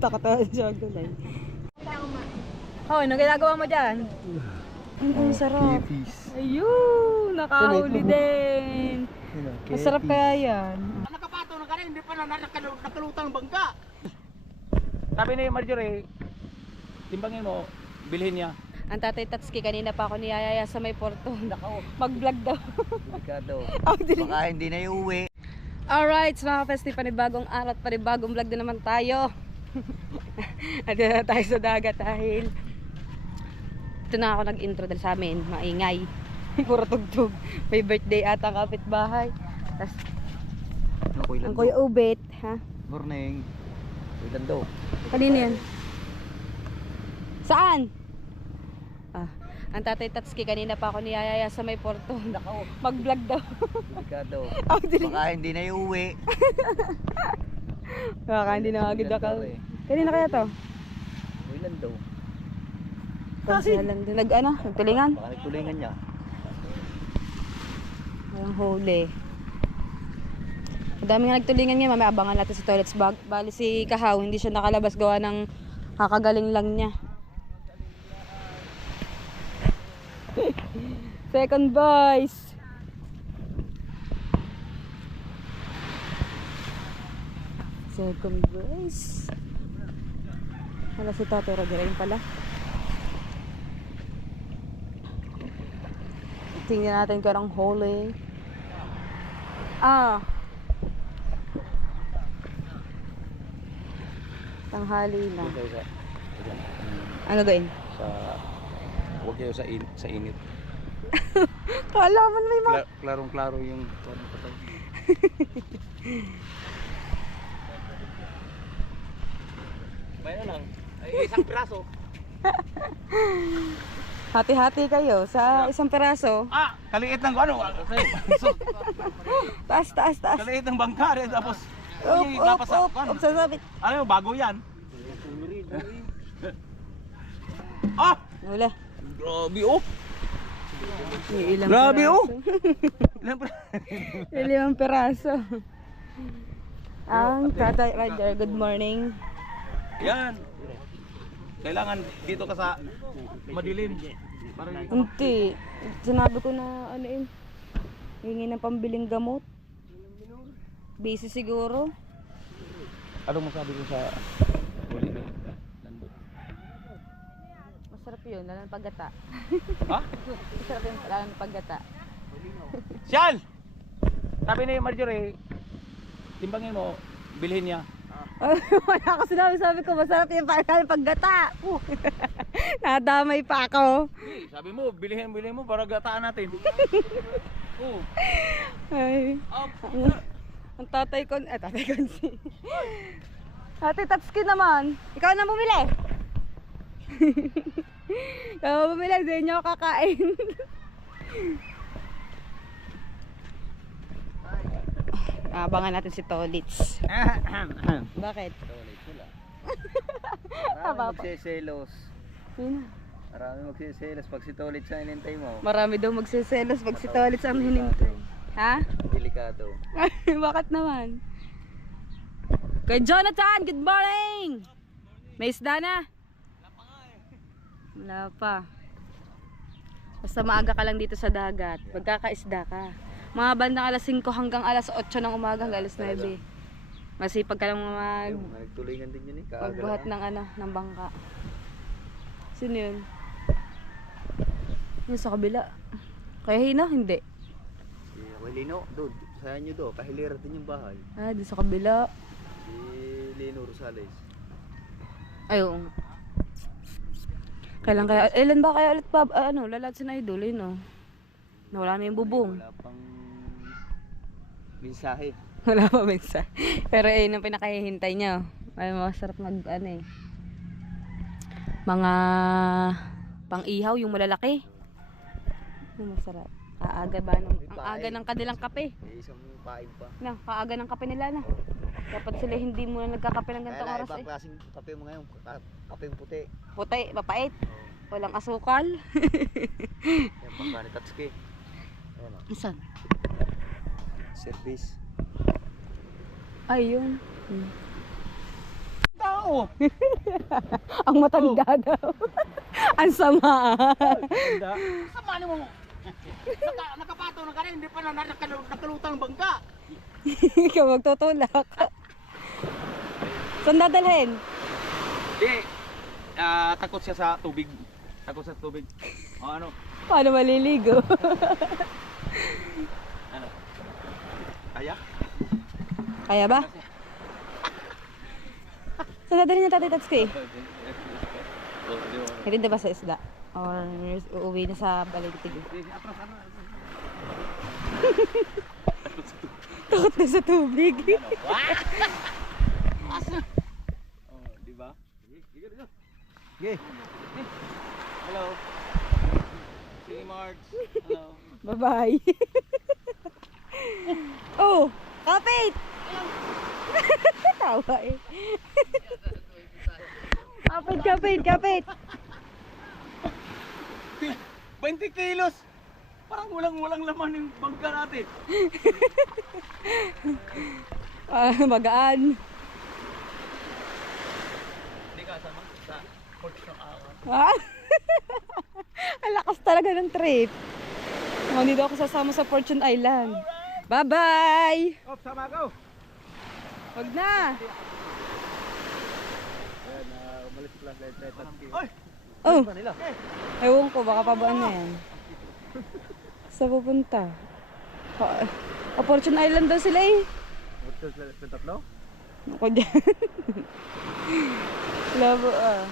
Takot siya gulay. Oh, ano ginagawa mo dyan? Ang sarap. Ayun, nakahuli din. Masarap kaya yan. Nakapato na ka rin, hindi pa nakalutang bangka. Sabi ni Marjorie, timbangin mo, bilhin niya. Ang Tatay Tatsuki, kanina pa ako niyayaya sa may porto. Mag-vlog daw. Delikado. Baka hindi na iuwi. Alright, mga kapesti, panibagong araw at panibagong vlog na naman tayo. At na tayo sa dagat dahil ito na ako nag-intro dahil sa amin, maingay. Puro tugtog. May birthday ata ang kapitbahay. Tapos, ang Kuya Ubet, ha? Morning. Ilan daw? Kanino yan? Saan? Ang Tatay Tatsuki, kanina pa ako niyayaya sa may porto. Mag-vlog daw. Delikado. Baka hindi na iuwi. Baka hindi na agad ako. Kanina kaya to? Ilan daw? Pasyalan din. Nagtulingan? Baka nagtulingan niya. Ang huli. Ang dami nga nagtulingan ngayon. Mamaya abangan natin sa toilets bag. Bali si Kahaw, hindi siya nakalabas gawa ng kakagaling lang niya. Second boys. Second boys. Wala si Tatay Ragirain pala. Tingnan natin kung anong huli. Tanghali na. Ano gawin? Huwag kayo sa init. Kala mo may mga... Klarong-klaro yung... May na lang. Ay, isang piraso. Hati-hati kayo sa isang peraso. Kaliit ng ano? Taas. Kaliit ng bangka rin. Tapos, Up, sasabit. ano yung bago yan? Wala. Grabe oh! Ilang Grabe peraso. oh! Ilang peraso. Ang Tatay Rider, good morning. Yan! Kailangan dito ka sa madilim. Hindi. Sinabi ko na ano yun. Hingi ng pambiling gamot. Busy siguro. Ano masabi ko sa huli ni Nando? Masarap yun, lalo ng paggata. Ha? Masarap yun, lalo ng paggata. Sial! Sabi ni Marjorie, timbangin mo, bilhin niya. Wala ako sinabi, sabi ko masarap yung paggata. Nadamay pa ako. Sabi mo, bilhin mo para gataan natin. Ay. Ang tatay ko si Tatay Tatsuki naman. Ikaw na bumili. Ikaw bumili, sa inyo kakain. Abangan natin si Tolits. Bakit? Marami magsiselos. Marami magsiselos pag si Tolits ang hinintay mo. Marami daw magsiselos pag si Tolits ang hinintay. Ha? Delikado. Bakit naman? Kay Jonathan, good morning! May isda na? Wala pa. Basta maaga ka lang dito sa dagat. Magkakaisda ka. Mga bandang alas 5 hanggang alas 8 ng umaga hanggang alas 9. Masipag ka lang Nagtulingan din yun eh. magbuhat ng bangka. Sino yun? Yun sa kabila. Kaya hina? Hindi. Lino, doon. Sa inyo doon. Kahilera din yung bahay. Doon sa kabila. Si Lino Rosales. Ayun. Kailan kaya? Ilan ba kaya ulit pa? Lalat si Idol yun oh. Nawala na yung bubong. Wala pang mensahe. Wala pa mensahe. Pero ayun ang pinakahihintay niya. Ay masarap mga pang-ihaw yung malalaki. Masarap. Kaaga ba ang aga ng kanilang kape? May isang pain pa. Kaaga ng kape nila na. Dapat sila hindi muna nagkakape ng ganitong oras ibang klaseng kape mo ngayon. Kape puti. Puti, mapait. Walang asukal. Yan pang ni Tatsuki. Saan? Service. Ayun. Tao! Ang matanda daw. Ang sama. Ganda. Sama ni mo. Nakapataw na ka rin, hindi pa na nakalutang bangka. Ikaw magtutulak. Saan dadalhin? Hindi. Takot siya sa tubig. Takot sa tubig. O ano? Paano maliligo? Ano? Kaya? Kaya ba? Saan dadalhin niya Tatay Tatsuki? Hindi ba sa isda? Or uuwi na sa Baligtig? Takot na sa tubig. Oh, di ba? Okay. Hello. Si Marge. Hello. Bye-bye. Oh, kapit! Tawa eh. Kapit! 20 kilos! Parang walang laman yung bangka natin. Magaan. Hindi ka sama sa porch ng awan. Ah? Ang lakas talaga ng trip. Oh, dito ako sasama sa Fortune Island. Bye-bye! Oh, sama ko! Wag na! Ayan, umalis sila sa Tatsuki. Oy! Oh, Nila? ewan ko, baka pabaan na yan. Sa pupunta? Fortune Island daw sila eh. Sa tatlo? Ako dyan. Labo ah.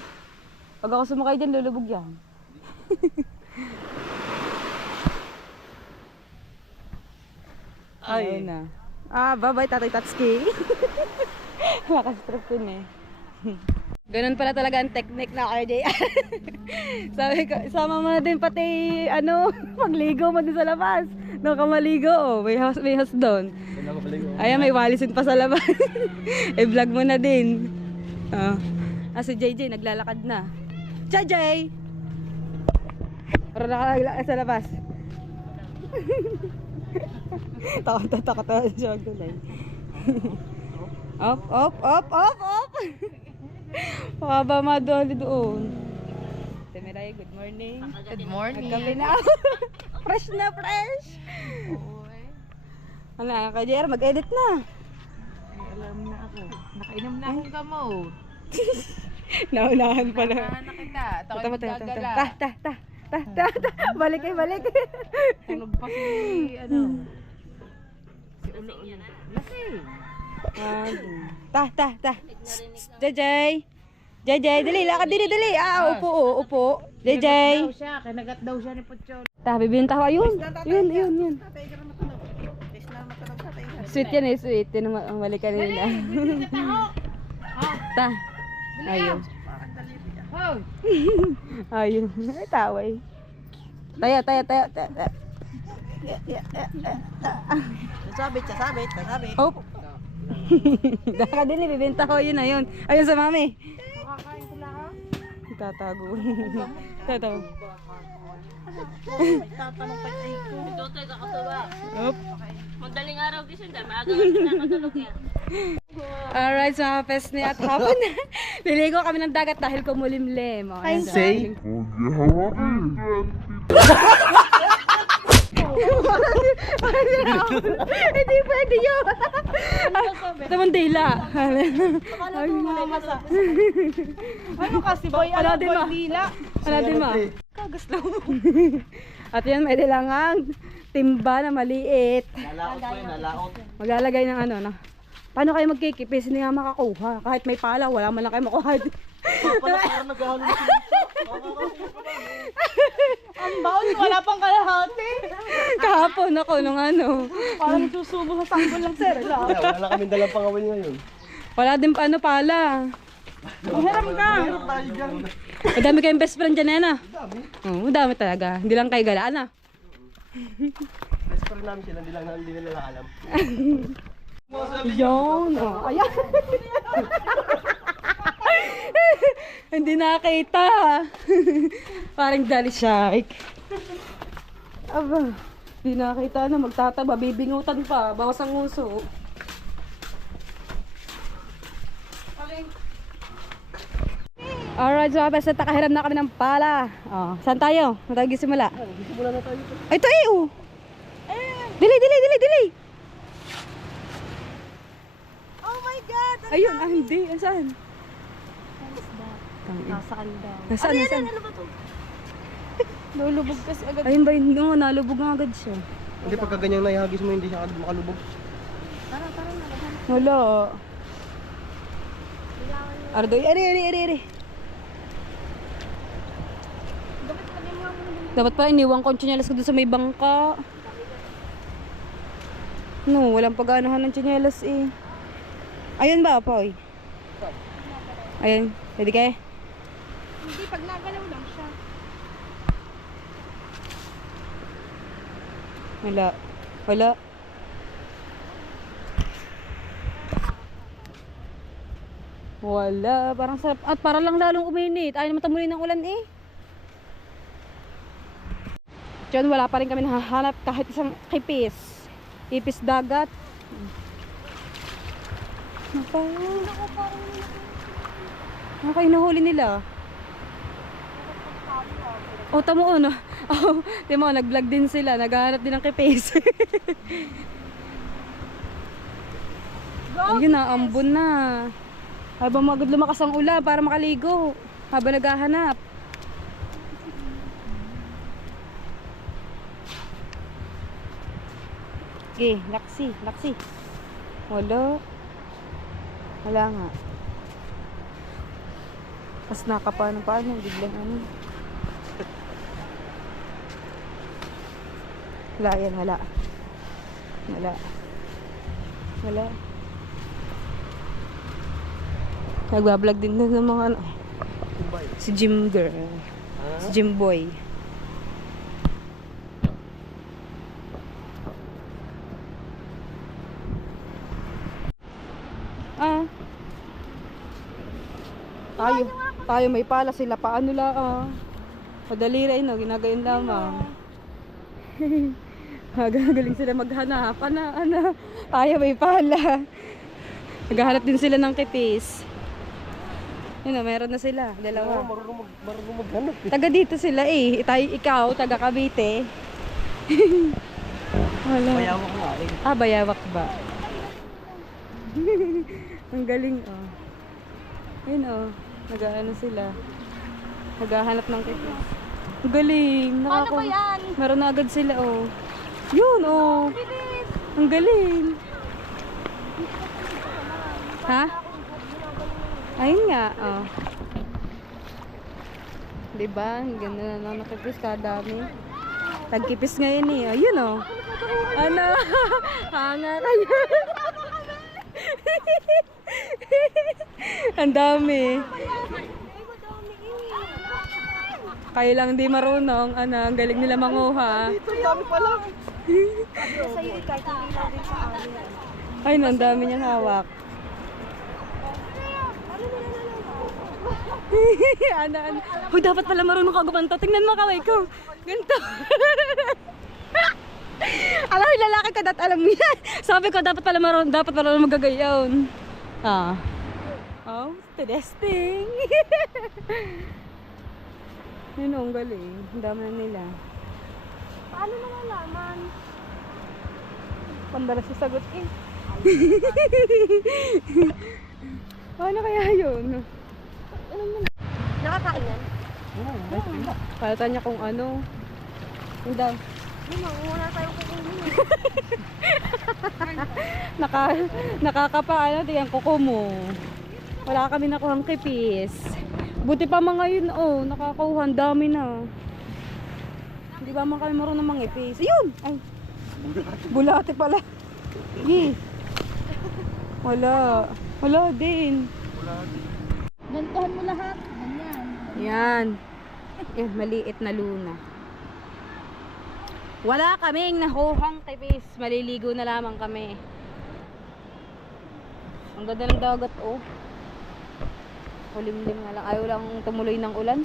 Pag ako sumakay dyan, lulubog yan. Ay. Ayun na. Bye-bye Tatay Tatsuki. Lakas trip yun eh. Ganun pala talaga ang technique na RJ. Sabi ko, isama mo na din pati pagligo mo din sa labas. Doon ka maligo, may house doon. Ayan, may walisin pa sa labas. I-vlog mo na din. Si JJ naglalakad na. JJ! Para nakalagla sa labas. Takot siya gulay. Up! Baka ba madali doon? Temiray, good morning. Good morning. Nagkape na. Fresh na, fresh. Ano, JR, mag-edit na. Alam na ako. Nakainom na akong gamot. Naunahan pala. Nakana kita. At ako'y Tama. magagala. Ta. Balik. Tulog pa si, si Ulo-Ulo. Lasing. Ta. JJ, dali, lakad dali. Upo. JJ. Kinagat daw siya. Kinagat daw siya ni Puchol. Bibinta ko. Yun. Sweet yan eh, sweet. Yan ang balikan nila. Ta. Ayun. Hoy! Ayun. Ay, taway. Tayo. Sabit. Oh. Daka din, bibenta ko yun na yun. Ayun sa mami. Makakain ko lang. Tatago. Tatago. Tatanong pa tayo ko. Dotoy ka katuwa. Op. Magdaling araw din siya. Maaga na nakatulog yan. Alright, so mga pes ni at hapon na. Niligo kami ng dagat dahil kumulimlim. Oh, ayan, say. Hindi pwede yun. Ito mong dila. Ano kasi boy? Wala din ma. Kagaslo mo. At yan, may dilangang timba na maliit. Nalaot. Maglalagay ng paano kayo magkikipis? Hindi nga makakuha. Kahit may pala, wala man lang kayo makuha. Ang baon, wala pang kalahati. Kahapon ako nung Parang susubo sa sanggol lang sir. Wala kaming dalang pangawin ngayon. wala din pala. Hiram ka. Madami kayong best friend dyan, Nena. Oo, madami talaga. Hindi lang kayo galaan Best friend namin sila, hindi nila alam. Yun. Ayan. Hindi nakita. Parang dali shark. Aba, hindi nakita magtataba, bibingutan pa, bawas ang uso. Alright, so abas na takahiram na kami ng pala. Oh, saan tayo? Saan tayo gisimula? Gisimula na tayo. Ay, ito eh, oh. Dili. Oh my God! Ayun, hindi. Saan? Nasaan daw? Nasaan? Ano ba to? Lulubog kasi agad. Ayun ba yun? No, nalubog nga agad siya. Hindi pagka ganyang naihagis mo, hindi siya makalubog. Tara na. Wala. Ardoy, ari. Dapat pa iniwang ko ang tsinelas ko doon sa may bangka. No, walang pag-aanahan ng tsinelas eh. Ayun ba, Poy? Ayun, pwede kayo? Hindi, pag nagalaw lang siya. Wala. Wala, parang sarap. At para lang lalong uminit. Ayaw naman tamulin ng ulan eh. Diyan wala pa rin kami nahahanap kahit isang kipis. Ipis dagat. Ano kayo nahuli nila? O tamo no. Oh, timo nag-vlog din sila, naghahanap din ng kipis. Ayun na, ambon na. Habang magod lumakas ang ulan para makaligo. Habang naghahanap. Okay, laksi. Wala nga. Tapos paano, biglang ano. Wala. Nagbablog din doon ng mga ano. Si Jim girl. Si Jim boy. Tayo may pala sila paano lang madali rin no, ginagayon lamang. Galing sila maghanap. Ano. Tayo may pala. Naghahanap din sila ng kipis. Yun o, meron na sila. Dalawa. Marunong maghanap eh. Taga dito sila eh. Ikaw, taga Cavite. Wala. Bayawak nga eh. Bayawak ba? Ang galing oh. Yun oh. Nag-ano sila. Naghahanap ng kipis. Ang galing. Paano ba yan? Meron na agad sila oh. Yun oh. Ang galing. Ha? Ayun nga oh. Diba? Ang ganda na nakipis kadami. Tagkipis ngayon eh. Ayun oh. Ano? Hanga kayo. Ang dami. Kayo lang di marunong. Ang galing nila manguha. Ang dami pa lang. Sa'yo kahit hindi lang din sa amin. Ay, ang dami niyang hawak. Ano. Hoy, dapat pala marunong ka gumanto. Tingnan mo kaway ko. Ganito. Alam mo, lalaki ka dat alam mo yan. Sabi ko, dapat pala marunong magagayaw. Oh, testing. Yun ang galing. Ang dami na nila. Paano malalaman? Pandalas sa sagot eh. Paano kaya yun? Nakakain yan? Kalatan niya kung ano. Yun daw. Wala tayong kukunin. Nakakapaano, diyan kuko mo. Wala kami nakuhang kipis. Buti pa mga yun, oh, nakakuha, ang dami na. Hindi ba man kami marunong mangipis? Ayun! Ay, bulate pala. Wala din. Gantuhan mo lahat. Ganyan. Yan. Maliit na luna. Wala kaming nakuhang kipis. Maliligo na lamang kami. Ang ganda ng dagat, oh. Kulimlim nga lang. Ayaw lang tumuloy ng ulan.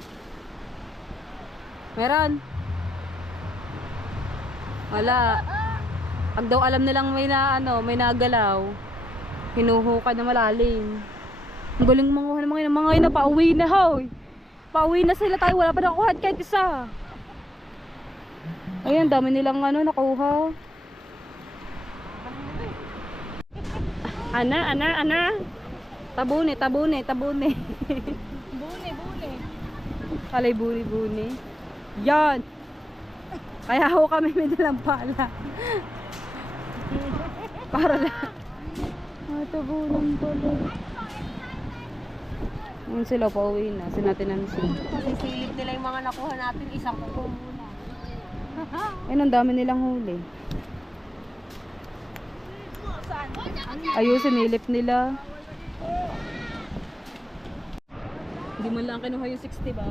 Meron. Wala. Pag daw alam nilang may nagalaw, hinuhukay na malalim. Ang galing manguha ng mga ina, pauwi na hoy. Pauwi na sila tayo, wala pa nakuha kahit isa. Ayun, dami nilang ano nakuha. Ana. Tabune. Bune. Kalay buni. Yan. Kaya ako kami may dalang pala. Para lang. Tabunan pala. Ngayon sila pauwi na. Sinatin Nancy. Sisilip nila yung mga nakuha natin, isang kuko muna. Ayun, ang dami nilang huli. Ayun, sinilip nila. Hindi mo lang kinuha yung 60 ba?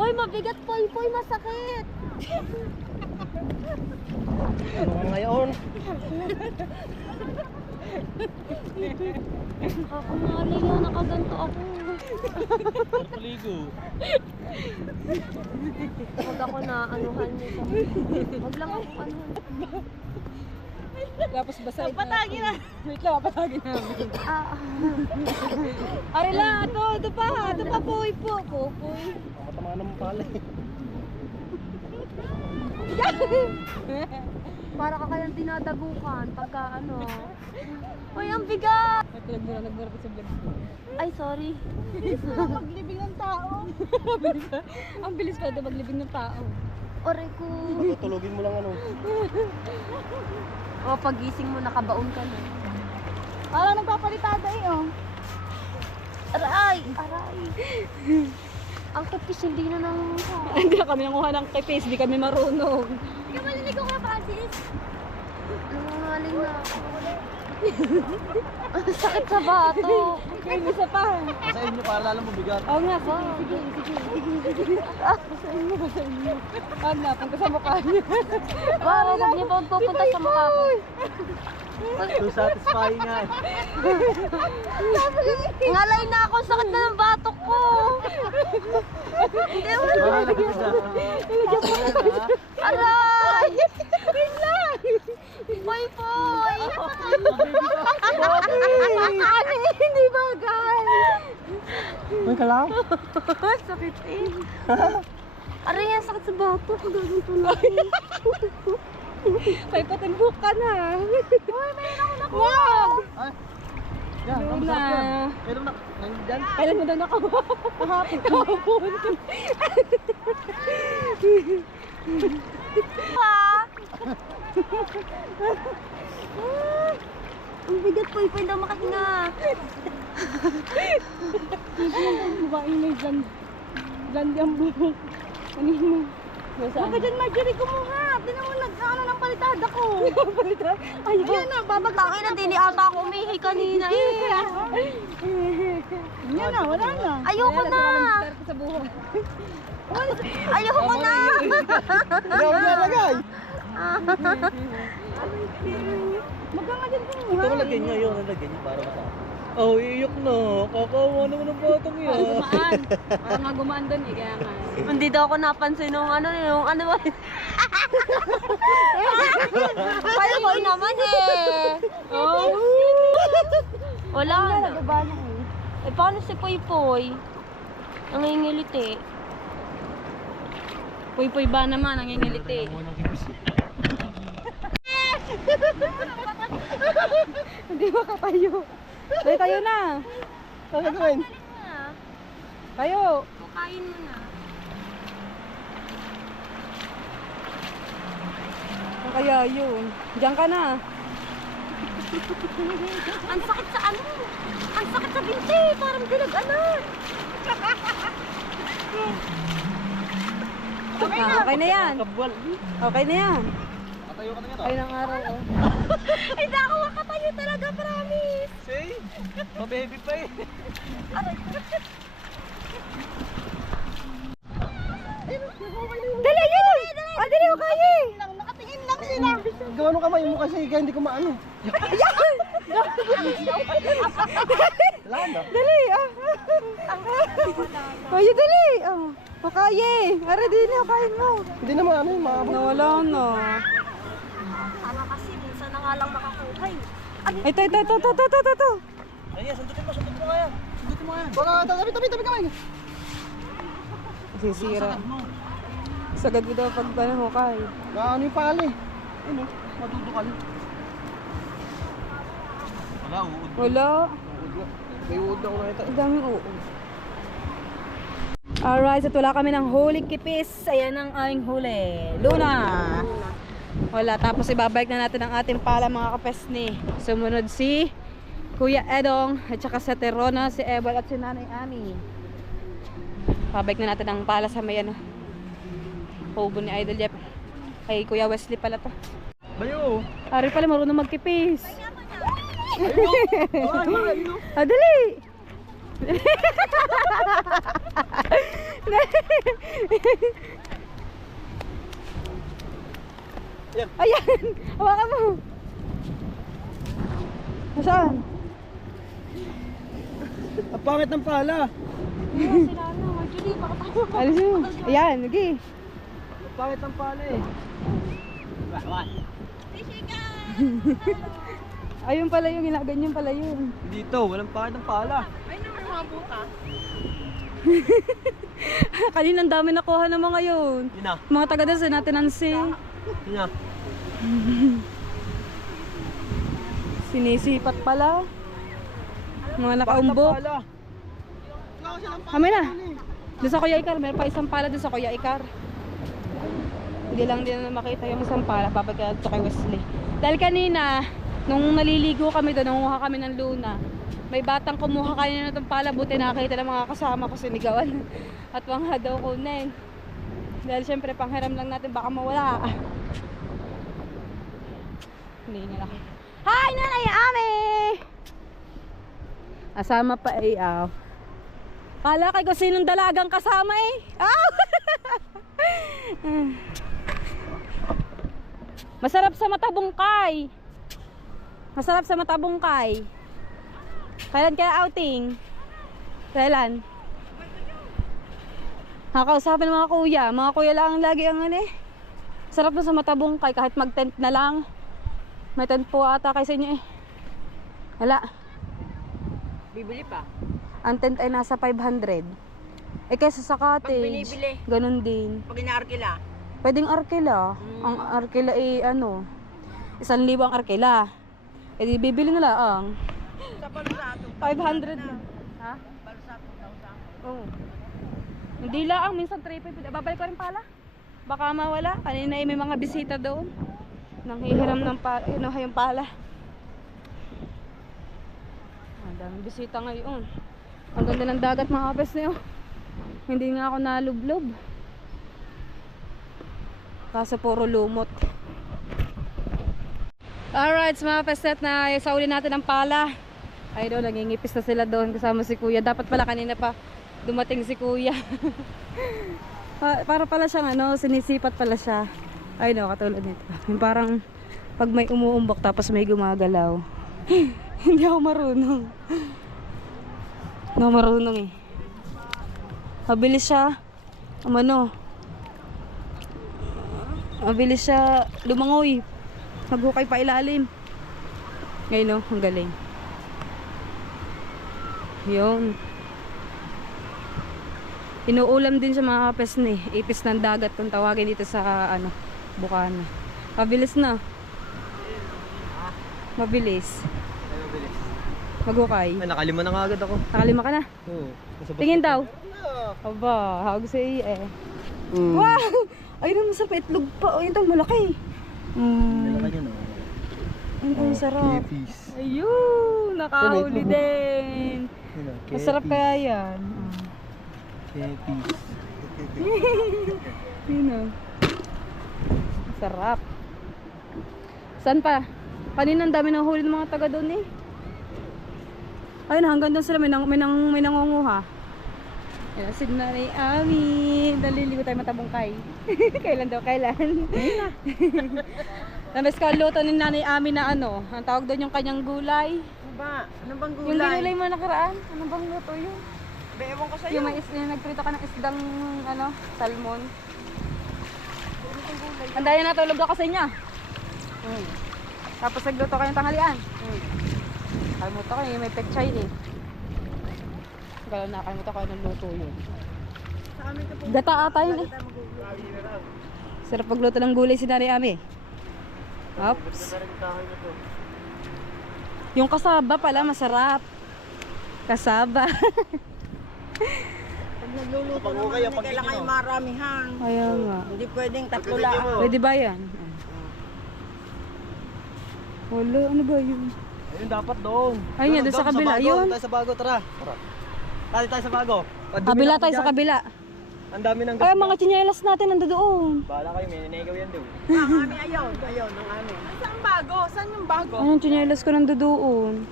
Hoy, mabigat Poy, masakit. Ano nga ngayon? Kakumali mo, nakaganto ako. Paligo. Huwag ako na anuhan niyo. Huwag lang ako anuhan. Tapos basahin na. Patagin na. Wait lang, patagin namin. Arila, ito pa, Poy. Matama naman pala eh. Para ka kayang dinadagukan pagka ano. Hoy, ang bigat! Nagbura ko sa vlog. Ay, sorry. Maglibing ng tao. Ang bilis pala daw maglibing ng tao. Oray ko. Tutulogin mo lang ano. O, pagising mo, nakabaon ka na. Parang nagpapalitada oh. Aray! Ang kapis, hindi na nanguha. Hindi kami nanguha ng kipis, di kami marunong. Hindi ka maliligo ka, Francis? Nangungaling na ako. Ang sakit sa bato. Kaya isa pa. Sa inyo para lalang mabigat. Oo nga, sige. Sa inyo. Wag na, punta sa mukha niyo. Wow, huwag niyo pa pupunta sa mukha ko. So satisfying nga eh. Ngalay na ako, sakit na ng batok ko. Hindi mo na. Aray! Wait lang! Poy! Ano, hindi bagay. May ka lang? Sakit eh. Aray, ang sakit sa batok. Gagawin ko na. May patimbuk ka na. Uy, mayroon ako nakuha. Ay. Yan, Yun ang na. masarap yan. Kailan na? Nandiyan? Kailan mo daw nakawa? Kahapon. Ang bigat po, hindi daw makahinga. Babaeng may gland yung buhok. Kanino? Baka dyan, Marjorie, kumuha. Tinan mo, nag-ano ng palitada ko. Ayun na, babagtangin na, dini ata ako umihi kanina eh. Yan na, wala na. Ayoko na. Sa buhok. Ayoko na. Ikaw nalagay. Magkanga dyan kumuha. Ito nalagyan niyo yun. Nalagyan niyo para masarap. Oh, iyak na. Kakawa naman ang batang yan. Gumaan. Parang nga gumaan doon eh, kaya nga. Hindi daw ako napansin nung ano ba? Kaya ko naman eh. Oh. Wala na. Eh, paano si Poy Poy? Nangingiliti. Puy-puy ba naman, nangingiliti. Hindi makatayo. Tayo na. Ano gawin? Tayo. Kain mo na. Ang kaya yun. Diyan ka na. Ang sakit sa ano? Ang sakit sa binti. Parang dinag-anan. Okay na yan. Kabwal. Okay na yan. Katayo ka na yan. Okay ng araw. Oh. Hindi ako makatayo talaga, promise. See? Mababy pa eh. Dali yun! Ah, dali ako kaya eh. Nakatingin lang sila. Gawano kamay mo kasi kaya hindi ko maano. Wala na. Dali ah. Kaya dali. Oh. Makaya eh. Ara din na kain mo. Hindi naman ano yung maabot. Nawala na. Sana kasi, minsan na nga lang makakuha eh. Ito. Ay, sundutin mo nga. Baka, tabi kamay. Sisira. Sagad mo daw pag ano hukay. Ano yung pali? Ano? Matutukal. Wala, uod. Wala. May uod na ako nakita. Ang daming uod. Alright, at wala kami ng huling kipis. Ayan ang aming huli. Luna! Wala, tapos ibabalik na natin ang ating pala mga kapesni. Sumunod si Kuya Edong at saka sa Terona, si Ebal at si Nanay Ami. Babalik na natin ang pala sa may ano, hubo ni Idol Jeff. Ay, Kuya Wesley pala to. Bayo! Ari pala marunong magkipis. Ayun! Ah, dali! Ayan. Ayan! Hawakan mo! Nasaan? Ang pangit ng pala! Alis mo. Ayan, lagi. Ang pangit ng pala eh. Ayun pala yung ginaganyan pala yun. Dito, walang pangit ng pala. Kanina ang dami nakuha ng mga yun. Yun na. Mga taga doon sa natin ansi. Yun na. Sinisipat pala. Mga nakaumbok. Pala. Kami na. Doon sa Kuya Ikar, meron pa isang pala doon sa Kuya Ikar. Hindi lang din na makita yung isang pala, papagkat sa kay Wesley. Dahil kanina, nung naliligo kami doon, nanguha kami ng luna. May batang kumuha kanina ng pala, buti nakakita ng mga kasama ko sinigawan. At wangha daw kunin. Dahil syempre panghiram lang natin, baka mawala. Hindi nila. Hi, Nanay Ami! Asama pa ay aw. Kala kay ko sinong dalagang kasama eh. Aw! Masarap sa matabungkay. Masarap sa matabungkay. Kailan kaya outing? Kailan? Nakakausapin ng mga kuya. Mga kuya lang lagi ang ano eh. Sarap na sa matabungkay kahit mag-tent na lang. May tent po ata kay sa inyo eh. Wala. Bibili pa. Ang tent ay nasa 500. Eh kaysa sa cottage, Pag binibili. ganun din. Pag inaarkila. Pwedeng arkila. Ang arkila ay ano, 1,000 ang arkila. Eh di bibili nila ang Sa palusato. 500 na. Ha? Palusato. Oo. Hindi lang, minsan 350. Babalik ko rin pala. Baka mawala. Kanina ay may mga bisita doon. Nang hihiram ng pala. Yung pala. Ang daming bisita ngayon. Ang ganda ng dagat mga kapes na yun. Hindi nga ako nalublob. Kaso puro lumot. Alright, mga pestet na sauli natin ang pala. Ay doon, nangingipis na sila doon kasama si Kuya. Dapat pala kanina pa dumating si Kuya. Para pala siyang ano, sinisipat pala siya. Ay no, katulad nito. Yung parang pag may umuumbok tapos may gumagalaw. Hindi ako marunong. Hindi ako marunong eh. Mabilis siya. Ano? Mabilis siya lumangoy. Maghukay pa ilalim. Ngayon no, ang galing. Yun. Inuulam din sa mga kapes na eh. Ipis ng dagat kung tawagin dito sa ano, Bukana. Mabilis na. Mabilis. Maghukay. Ay, nakalima na nga agad ako. Nakalima ka na. Oo. Tingin daw. Aba, hawag sa iyo eh. Wow! Ayun naman sa itlog pa. O, yun daw malaki. Malaki yun, oh. Yun daw sarap. Kipis. Ayun! Nakahuli din. Yun, oh, Masarap kipis. kaya yan. Kipis. Yun o. Sarap. Saan pa? Kanina ang dami ng huli ng mga taga doon eh. Ayun, hanggang doon sila may nangunguha. Ayan, si Nanay Ami. Daliligo tayo matabungkay. Kailan daw, kailan? Nabes ka luto ni Nanay Ami na ano, ang tawag doon yung kanyang gulay. Ano ba? Ano bang Yung ginulay mo nakaraan, ano bang luto yun? Ewan ko sa'yo. Yung may yung nagprito ka ng isdang ano, salmon. Ang daya natulog ako sa inyo. Tapos nagluto kayong tanghalian. Kalimutan ko, may pechay eh. Kaya nakalimutan ko anong luto yun. Sa amin ka po. Gata ata yun eh. Sarap pagluto ng gulay si Nanay Ami. Oops. Yung kasaba pala masarap. Kasaba. Pag nagluluto naman, hindi kailangan yung maramihan. Kaya nga. Hindi pwedeng tatlo lang. Pwede ba yan? Wala, ano ba yun? Ayun dapat doon. Ayun nga, doon sa kabila. Yun. Tayo sa bago, tara. Tara tayo sa bago. Kabila tayo sa kabila. Ang dami ng Ay, mga tsinelas natin nando doon. Bahala kayo, may ninagaw yan doon. Ang amin ayaw. Ayaw ng amin. Saan bago? Saan yung bago? Ayun, tsinelas ko nando doon.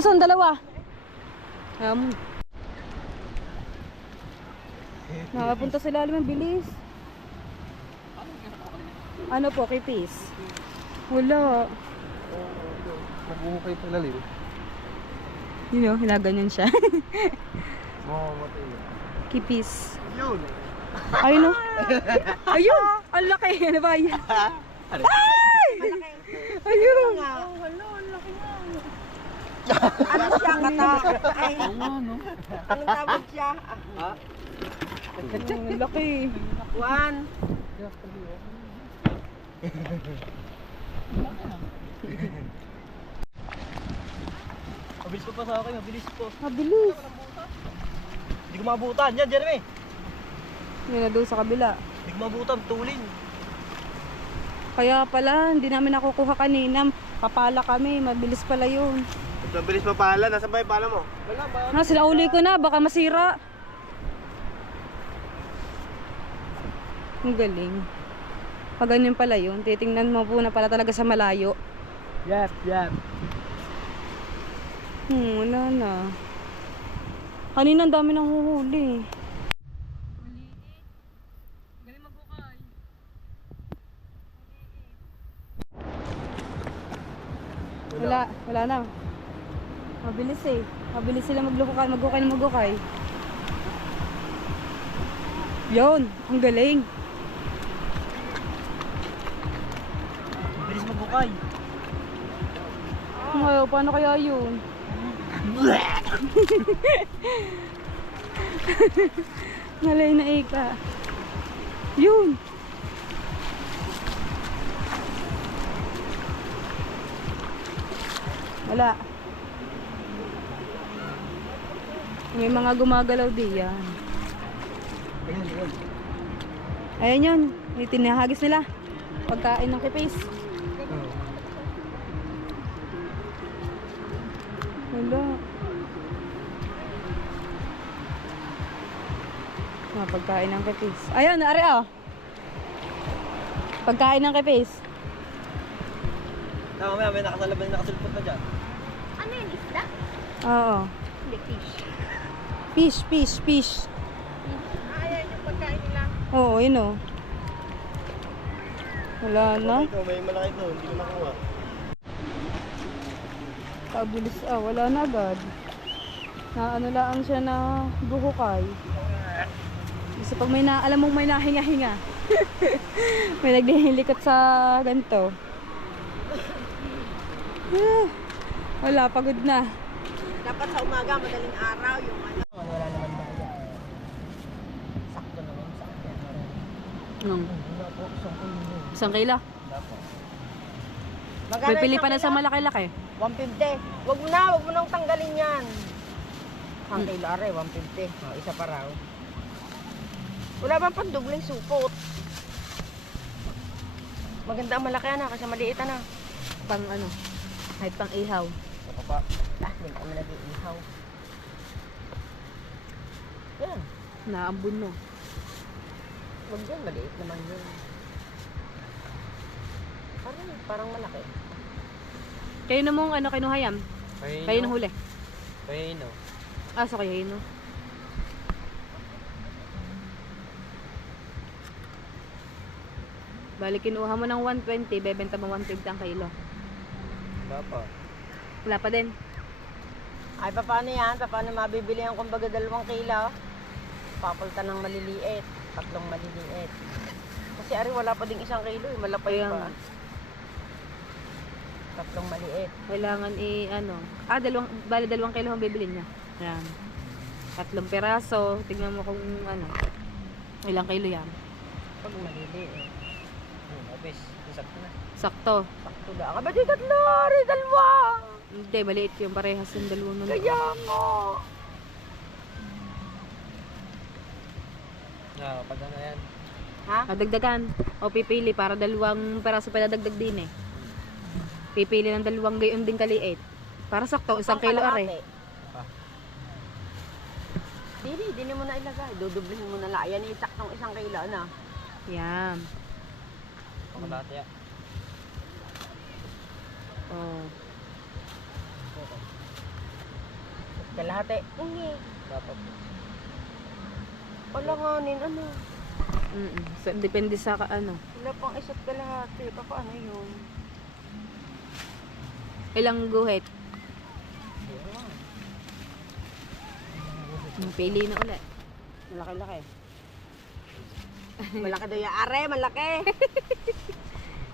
Saan dalawa? Nakapunta sa lalim, ang bilis. Ano po, kay Peace? Wala. Magbuhukay pa lalim. Yun o, hinaganyan siya. Mamamatay yun. Kipis. Yun. Ayun o. Ayun! Ang laki! Ano ba yan? Ay! Ayun! Ano siya kata? Ay, anong tawag siya? Ang laki. Juan. Mabilis ko pa sa akin, mabilis ko. Mabilis. Hindi ko mabutan. Yan, Jeremy. Yun na doon sa kabila. Hindi ko mabutan, tulin. Kaya pala, hindi namin nakukuha kanina. Papala kami. Mabilis pala yun. Mabilis pa pala. Nasaan ba yung pala mo? Wala ba? Sinauli ko na. Baka masira. Ang galing. Pag ganyan pala yun, titingnan mo po na pala talaga sa malayo. Yep, yep. Wala na. Kanina ang dami nang huhuli. Wala na. Mabilis eh. Mabilis sila magukay. Yun, ang galing. Mabilis magbukay. Ngayon, paano kaya yun? Nalay na ika. Yun. Wala. May mga gumagalaw diyan. Ayan yun. May tinahagis nila. Pagkain ng kipis. Wala. Pagkain ng kipis. Ayun, ari oh. Pagkain ng kipis. Tama, may nakasalabay na nakasulpot na dyan. Ano yung isda? Oo. Hindi, fish. Fish. Ayan yung pagkain nila. Oo, yun oh. Wala na. Ito, may malaki doon. Hindi ko nakuha. Kabilis wala na agad. Na ano lang siya na buhukay. Kasi pag alam mong may nahinga-hinga. May naghihilikot sa ganito. Wala, pagod na. Dapat sa umaga, madaling araw, yung ano. Wala naman ba yan? Sakto naman, sakto. Nung Wala po, isang kulo. isang kilo. Wala po. Pipili pa na sa malaki-laki. 150. Wag mo nang tanggalin yan. Ang kilo are, 150. Isa pa raw. Wala bang pandubling supot? Maganda ang malaki na kasi maliit na. Pang ano, kahit pang ihaw. Ako pa. Hindi kami nag-iihaw. Yan. Naambun no. Wag yan, maliit naman yun. Parang malaki. Kayo na mong ano, kinuha yan? Kayo na huli? Payno. So kayo no? Bali, kinuha mo ng 120, bebenta mo 150 ang kilo. Wala pa. Wala pa din. Ay, paano yan? Paano mabibili ang kumbaga 2 kilo? Papulta ng maliliit. 3 maliliit. Kasi ari wala pa ding 1 kilo. Malapay Kaya pa. nga. 3 maliit. Kailangan bali 2 kilo ang bibili niya. Yan. 3 piraso. Tingnan mo kung ano. Ilang kilo yan. Pag maliliit. Obis, sakto na. Sakto. Sakto lang. Aba, di tatlo. Ari, dalawa. Hindi, maliit yung parehas yung dalawang nun. Kaya nga. Pag ano yan. Ha? Dagdagan. O pipili para 2 piraso pa dadagdag din eh. Pipili ng 2 gayon din kaliit. Para sakto, 1 kilo are. Dini mo na ilagay. Dudublihin mo na lang. Ayan, isaktong 1 kilo na. Yan. Pakalate ya. Oh. Kalahati. Ungi. Dapat. Palanganin, ano? So, depende sa ano. Wala pang isa't kalahati. Paano yun? Ilang guhit. Pili na ulit. Malaki-laki. Malaki daw yung are, malaki.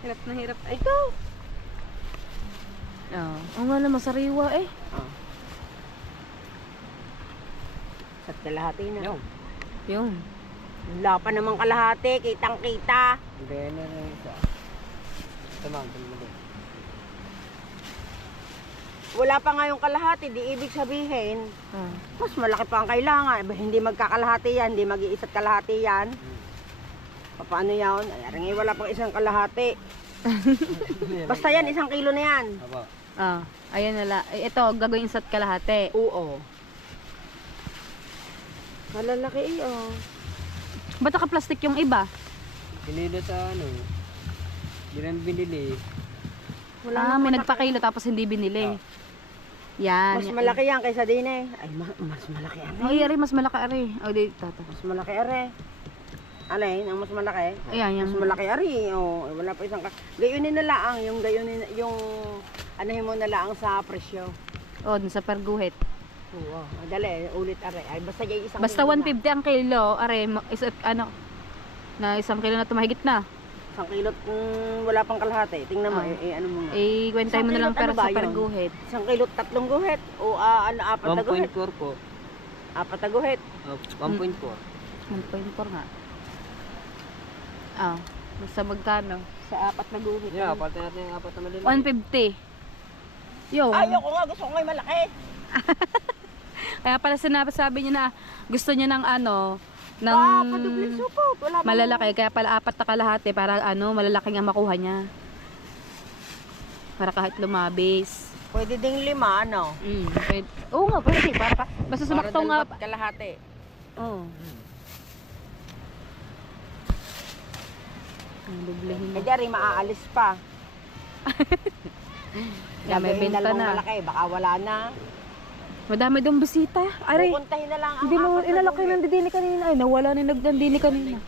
Hirap na hirap. Ay, ikaw! Oo nga naman, sariwa eh. Isa't kalahati na. Yung. Wala pa naman kalahati. Kitang-kita. Hindi na rin isa. Tamang, tumuli. Wala pa nga yung kalahati. Di ibig sabihin, mas malaki pa ang kailangan. Hindi magkakalahati yan. Hindi mag-iisa't kalahati yan. Paano yan? Ay, wala pang 1 kalahati. Basta yan, 1 kilo na yan. Aba. Ayan nala. Ito, gagawin sa kalahati. Oo. Malalaki iyo. Ba't naka-plastic yung iba? Pinili sa ano. Hindi na binili. May nagpakilo tapos hindi binili. Yan. Mas malaki yan kaysa din eh. Ay, mas malaki yan. Ay, ari, mas malaki ari. O, di, tata. Mas malaki are. Alay, ang mas malaki. Ayan, yan. Mas malaki ari. Oh, wala pa isang gayunin na lang yung anahin mo na lang sa presyo. O, dun sa perguhit. Oo, madali, ulit are. Ay, basta yung isang Basta kilo 150 ang kilo. Ari, na 1 kilo na tumahigit na. Na. 1 kilo, wala pang kalahati. Tingnan mo, ano mo nga. Kwentay mo na lang 1 pero kilo, ano sa ba yun? perguhit. 1 kilo, 3 guhit. O 4 na guhit. 1.4 po. 4 na guhit. 1.4. 1.4 nga. Basta magkano? Sa 4 na guhit. Yeah, pati natin yung 4 na maliliit. 150. Yo. Ayoko nga, gusto ko nga yung malaki. Kaya pala sabi niya na gusto niya ng ng Padubling supot. Wala bang- malalaki. Kaya pala 4 na kalahati para malalaki nga makuha niya. Para kahit lumabis. Pwede ding 5, ano? Pwede. Oo nga, pwede. Basta sumakto nga. Para kalahati. Oo. Ang dublehin Eh, mo. di rin maaalis pa. Kaya may Gagawin benta dalawang na. malaki, baka wala na. Madami dong bisita. Ari, Pupuntahin na lang ang hindi mo 4 na inalaki guhit. ng didini kanina. Ay, nawala na yung nagdandini kanina.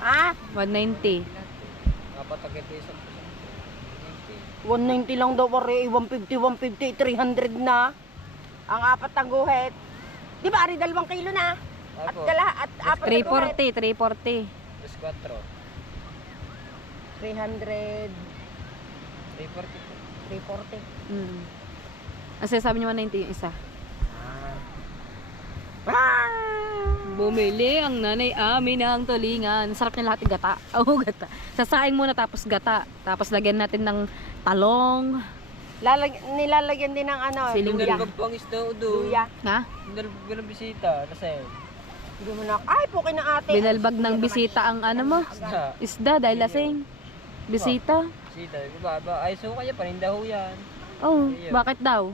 Ha? 190. Apat na peso. 190 lang daw, pare. 150, 150, 300 na. Ang 4 na guhit. Di ba, ari 2 kilo na? At Ako. at 4 na guhit. 340. Plus 4. 300, 340 po. 340. Kasi sabi niyo 190 yung isa. Ah! Bumili ang nanay amin ng tulingan. Sarap niya lahat yung gata. Oo, gata. Sasaing muna tapos gata. Tapos lagyan natin ng talong. Nilalagyan din ng ano, Siling luya. Dalawang pang isda o doon. Luya. Ha? Dalawang bisita. Kasi Hindi mo na, ay, pukin ng ate. Binalbag ng bisita ang ano mo. isda. Isda dahil lasing. Bisita. Bisita. Ay, so kanya paninda ho yan. Oh, bakit daw?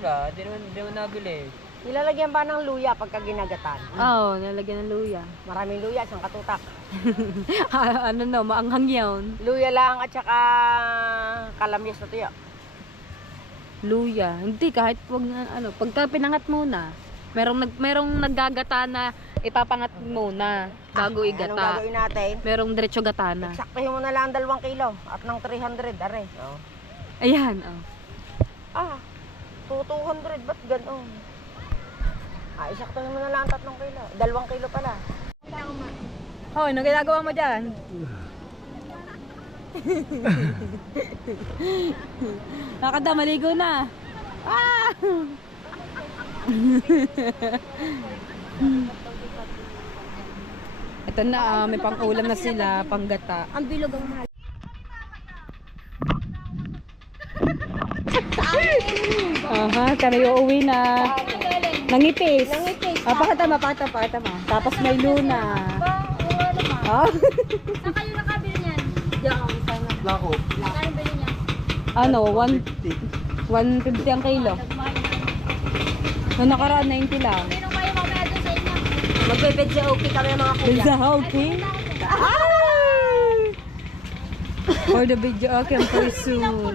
Wala, di naman nabili. Nilalagyan ba ng luya pagka ginagatan? Oh, nalagyan ng luya. Maraming luya, isang katutak. Ano no, maanghang yun. Luya lang at saka kalamyas na tuyo. Luya. Hindi, kahit wag na, pagka pinangat muna, merong naggagata na ipapangat muna bago Anong igata. gagawin natin? Merong diretso gata na. Saktahin mo na lang 2 kilo at ng 300, are. Ayan, oh. 200, ba't gano'n? Isaktahin mo na lang 3 kilo. 2 kilo pala. Hoy, ano ginagawa mo dyan? Nakada, maligo na. Ito na, may pang-ulam na sila, panggata. Ang bilog ang mahal. Aha, kami uuwi na. Nangipis. Nangipis. Pakatama. Tapos may luna. Ah, Saan kayo nakabili niyan? Diyan, sana. Lako. Saan bili niya? ano, 150 ang kilo. Noong nakaraan, 90 lang. Sinong kayo mamaya doon sa inyo? Magbe-bedya okay kami mga kuya. Pizza okay? For the video, okay, I'm very soon.